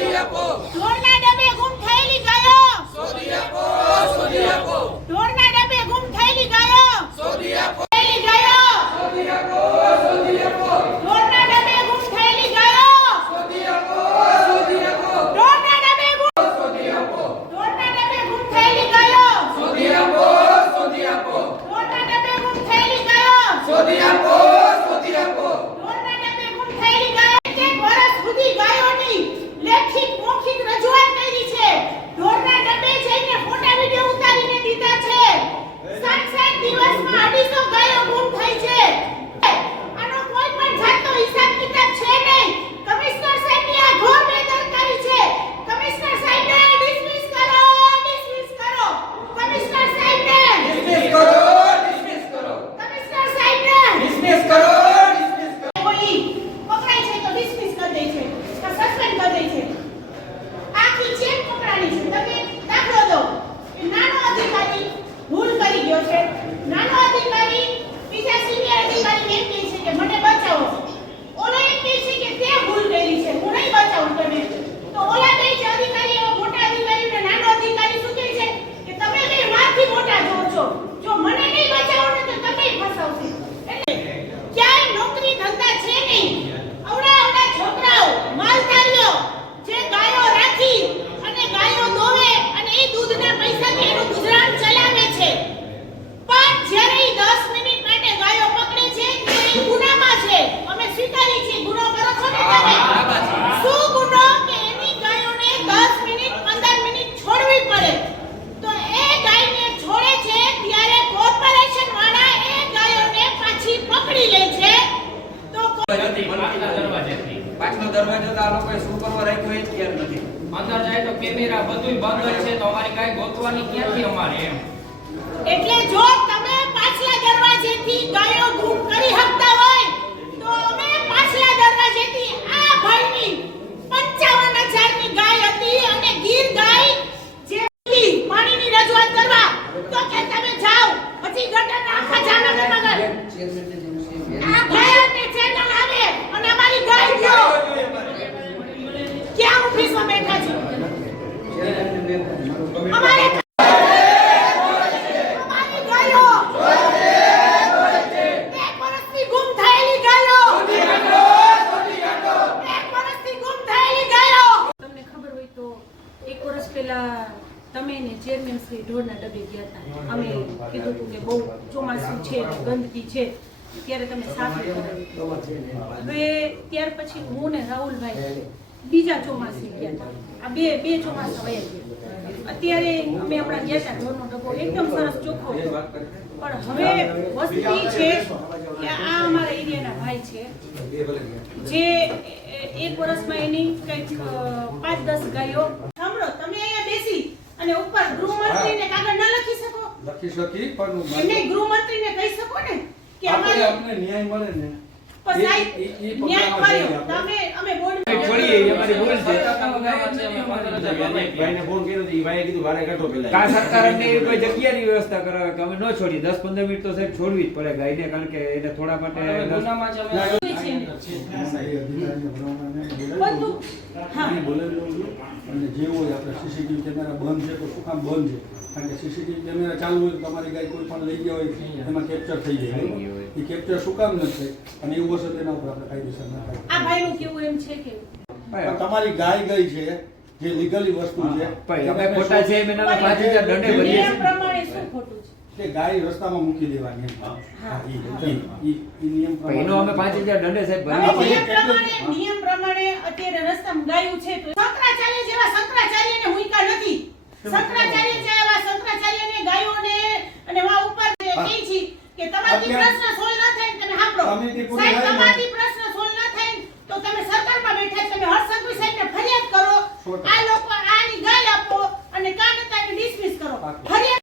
શોધી આપો. ઢોરના ડબ્બે ગુમ થયેલી ગાયો શોધી આપો. શોધી આપો. ઢોરના ડબ્બે ગુમ થયેલી ગાયો શોધી આપો. થયેલી ગાયો શોધી આપો. શોધી આપો. ઢોરના ડબ્બે ગુમ થયેલી ગાયો શોધી આપો. શોધી આપો. ઢોરના ડબ્બે ગુમ શોધી આપો. ઢોરના ડબ્બે ગુમ થયેલી ગાયો શોધી આપો. શોધી આપો. ઢોરના ડબ્બે ગુમ થયેલી ગાયો શોધી આપો. શોધી આપો. ઢોરના ડબ્બે ગુમ થયેલી ગાયો એક વર્ષ સુધી ગાયોની લેખિત મૌખિક રજૂઆત કરી છે. ઢોરના ડબ્બે જઈને ફોટા વિડિયો ઉતારીને દીધા છે. 7 દિવસમાં 250 ગાયો ગુમ થઈ છે. આનો કોઈ પણ જાતનો હિસાબ કિતાબ છે નહીં. કમિશનર સાહેબની આ ઘોર બેદરકારી છે. કમિશનર સાહેબને ડિસમિસ કરો. ડિસમિસ કરો. કમિશનર સાહેબને ડિસમિસ કરો. ડિસમિસ કરો. કમિશનર સાહેબને ડિસમિસ કરો. ડિસમિસ કરો. કોઈ પકડાય છે તો ડિસમિસ કરી દે છે તો સસ્પેન્ડ કરી દે છે. આખી ચેન પકડાણી છે. તમે દાખલો દો કે નાનો અધિકારી ભૂલ કરી ગયો છે. નાનો અધિકારી બીજા સિનિયર અધિકારીને એમ કહે છે કે મને બચાવો. ઓલો એમ કહે છે કે તે ભૂલ કરી છે, હું નહીં બચાવું તમે. તો ઓલા કહે છે અધિકારી એવો મોટા અધિકારીને નાનો અધિકારી શું કહે છે કે તમે બે મારથી મોટા જો છો. જો મને નહીં બચાવો ને તો તમે ફસાવશો. એટલે ક્યાંય નોકરી ધંધા છે નહીં. અવડા છોકરાઓ માલધારીઓ જે ગાયો રાખી અને ગાયો દોવે અને એ દૂધના પૈસાથી એનું ગુજરાન ચલાવે છે. પણ જ્યારે ઈ 10 મિનિટ માટે ગાયો પકડે છે ત્યારે ઈ ગુનામાં છે. અમે સ્વીકારી છે ગુનો કરો છો ને તમે. શું ગુનો કે એની ગાયોને 10 મિનિટ 15 મિનિટ છોડવી પડે. તો એ ગાયને છોડે છે ત્યારે કોર્પોરેશન વાળા એ ગાયોને પાછી પકડી લે છે. તો પાછલો દરવાજો તો આ લોકોએ શું કરવા રાખ્યો એ જ ખ્યાલ નથી. અંદર જાય તો કેમેરા બધુંય બંધ હોય છે તો અમારી કાંઈ ગોતવાની ક્યાંથી અમારે એમ. એટલે જો તમે પાછલા દરવાજેથી ગાયો ગુમ કરી શકતા હોય તો અમે પાછલા દરવાજેથી આ ભાઈની 55,000 ની ગાય હતી અને ગીર ગાય જે હતી પાણીની રજૂઆત કરવા તો કે તમે જાઓ પછી ગટરના આખા જાનવરમાં આ ગાયને ચેનલ આવે અને અમારી ગાય ગયો ક્યાં ઓફિસમાં બેઠા છે અમારે તમે ને ચેરમેન શ્રી ઢોરના ડબ્બે ગયા હતા. અમે કીધું હતું કે બહુ ચોમાસું છે ગંદકી છે ત્યારે તમે સાફ કરાવી. હવે ત્યાર પછી હું ને રાહુલભાઈ બીજા ચોમાસે ગયા હતા. આ બે ચોમાસા વયા ગયા. અત્યારે અમે હમણાં ગયા હતા ઢોરનો ડબ્બો એકદમ સરસ ચોખ્ખો હતો. પણ હવે વસ્તી છે કે આ અમારા એરિયાના ભાઈ છે જે એક વર્ષમાં એની કંઈક 5-10 ગાયો. સાંભળો તમે અહીંયા બેસી અને ઉપર ગૃહમંત્રીને કાગળ ન લખી શકો? લખી શકી પણ એમને ગૃહમંત્રીને કહી શકો ને કે આપણે અમારે આપણે ન્યાય મળે ને પણ સાહેબ ન્યાય કર્યો તમે અમે બોર્ડ છોડીએ એ અમારી ભૂલ છે. ભાઈને ફોન કર્યો તો ઈ ભાઈએ કીધું વારે કાઢો પેલા. કા સરકાર અમને એવી કોઈ જગ્યાની વ્યવસ્થા કરાવે કે અમે ન છોડીએ. 10-15 મિનિટ તો સાહેબ છોડવી જ પડે ગાયને, કારણ કે એને થોડા માટે ગુનામાં છે અમે બધું હા બોલાવી લઉં છું અને જે હોય આપણે સીસીટીવી કેમેરા બંધ છે તો શું કામ બંધ છે? કારણ કે સીસીટીવી કેમેરા ચાલુ હોય તો તમારી ગાય કોઈ પણ લઈ ગયા હોય એમાં કેપ્ચર થઈ જાય. એ કેપ્ચર શું કામ ન થાય? અને એવું હશે તેના ઉપર આપણે કાયદેસર ના થાય. આ ભાઈનું કેવું એમ છે કે પણ તમારી ગાય ગઈ છે જે લીગલી વસ્તુ છે અમે ખોટા છે એમ એના 5,000 દંડે ભરીએ નિયમ છીએ. પ્રમાણે શું ખોટું છે? કે ગાય રસ્તામાં મૂકી દેવાની એમ. ઈ નિયમ પણ એનો અમે 5,000 દંડે સાહેબ હવે ભરીએ છીએ. નિયમ પ્રમાણે અત્યારે રસ્તામાં ગાયું છે તો શંકરાચાર્ય જેવા શંકરાચાર્યને હુંકા નથી. શંકરાચાર્ય જેવા શંકરાચાર્યને ગાયોને અને વા ઉપર કહે છે કે તમારી પ્રશ્ન સોલ્વ ન થાય તમે સાંભળો સાહેબ તમારી પ્રશ્ન સોલ્વ ન થાય તો તમે સરકારમાં બેઠા તમે હર્ષ સાહેબને ફરિયાદ કરો. આ લોકો આની ગાય આપો અને કાનતાને ડિસમિસ કરો. ફરિયાદ